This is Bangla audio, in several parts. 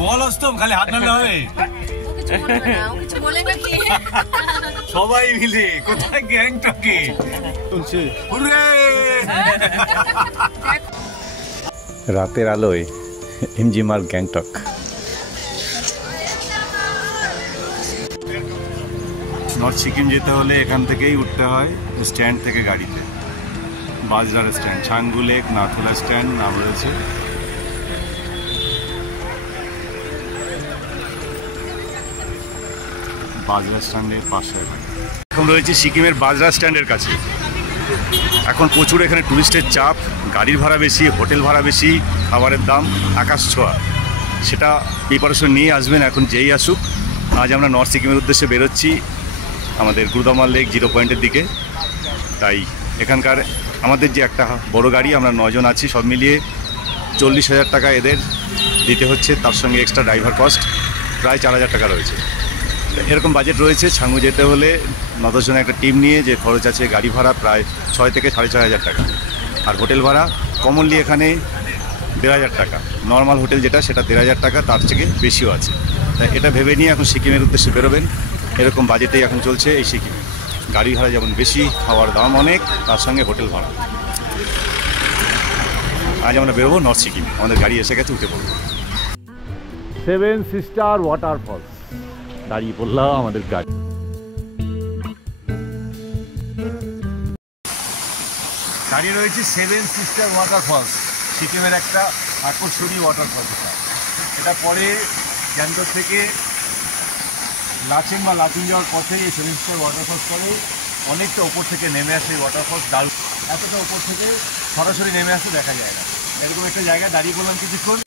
বল অস্তম, খালি হাত নাড়লে হবে? সবাই মিলে কোথায় গ্যাংটকে চলছে। রাতের আলোয় এমজি মার্গ গ্যাংটক। নর্থ সিকিম যেতে হলে এখান থেকেই উঠতে হয়, স্ট্যান্ড থেকে গাড়িতে। বাজরার stand, Changu lake, Nathula stand নাম রয়েছে। বাজরা স্ট্যান্ডের পাশে এখন রয়েছে সিকিমের বাজরা স্ট্যান্ডের কাছে। এখন প্রচুর এখানে টুরিস্টের চাপ, গাড়ির ভাড়া বেশি, হোটেল ভাড়া বেশি, খাবারের দাম আকাশ ছোঁয়া। সেটা প্রিপারেশন নিয়ে আসবেন এখন যেই আসুক। আজ আমরা নর্থ সিকিমের উদ্দেশ্যে বেরোচ্ছি আমাদের গুরুদামার লেক 0 পয়েন্টের দিকে। তাই এখানকার আমাদের যে একটা বড় গাড়ি, আমরা 9 জন আছি, সব মিলিয়ে 40,000 টাকা এদের দিতে হচ্ছে। তার সঙ্গে এক্সট্রা ড্রাইভার কস্ট প্রায় 4,000 টাকা রয়েছে। এরকম বাজেট রয়েছে। ছাঙ্গু যেতে হলে 9-10 জনের একটা টিম নিয়ে যে খরচ আছে গাড়ি ভাড়া প্রায় 6 থেকে 6,500 টাকা। আর হোটেল ভাড়া কমনলি এখানে 1,500 টাকা। নর্মাল হোটেল যেটা সেটা 1,500 টাকা, তার থেকে বেশিও আছে। তাই এটা ভেবে নিয়ে এখন সিকিমের উদ্দেশ্যে বেরোবেন। এরকম বাজেটেই এখন চলছে এই সিকিমে। গাড়ি ভাড়া যেমন বেশি, খাওয়ার দাম অনেক, তার সঙ্গে হোটেল ভাড়া। আজ আমরা বেরোবো নর্থ সিকিম। আমাদের গাড়ি এসে গেছে, উঠে পড়বো। 7 সিস্টার ওয়াটারফলস। দাঁড়িয়ে পড়লাম আমাদের গাড়ি। দাঁড়িয়ে রয়েছে 7 সিস্টার ওয়াটারফলস, সিকিমের একটা আকর্ষণীয় ওয়াটারফলস। এটা পরে গ্যাংটক থেকে লাচেন বা লাচুং যাওয়ার পথে এই 7 সিস্টার ওয়াটারফলস পরে অনেকটা ওপর থেকে নেমে আসে এই ওয়াটারফলস। দারুণ, এতটা ওপর থেকে সরাসরি নেমে আসতে দেখা যায় না। এরকম একটা জায়গায় দাঁড়িয়ে পড়লাম কিছুক্ষণ।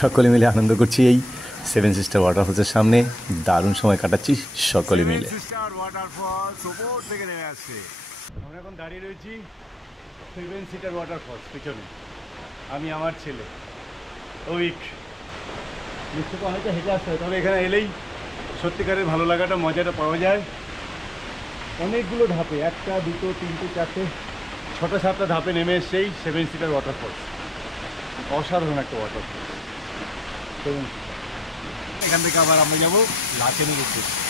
সকলে মিলে আনন্দ করছি এই 7 সিস্টার ওয়াটারফলসের সামনে। দারুণ সময় কাটাচ্ছি সকলে মিলে। সিস্টার ওয়াটারফলস ওপর থেকে নেমে আসছে। আমরা এখন দাঁড়িয়ে রয়েছি 7 সিস্টার ওয়াটারফলস পিছনে। আমি, আমার ছেলে উইক। নিশ্চয় অনেকটা হেঁটে আসতে হয়, তবে এখানে এলেই সত্যিকারের ভালো লাগাটা, মজাটা পাওয়া যায়। অনেকগুলো ধাপে, 1, 2, 3, 4, 6-7টা ধাপে নেমে এসছেই 7 সিস্টার ওয়াটারফলস। অসাধারণ একটা ওয়াটারফলস। এখান থেকে আবার আমরা যাবো লাচেনের উদ্দেশ্যে।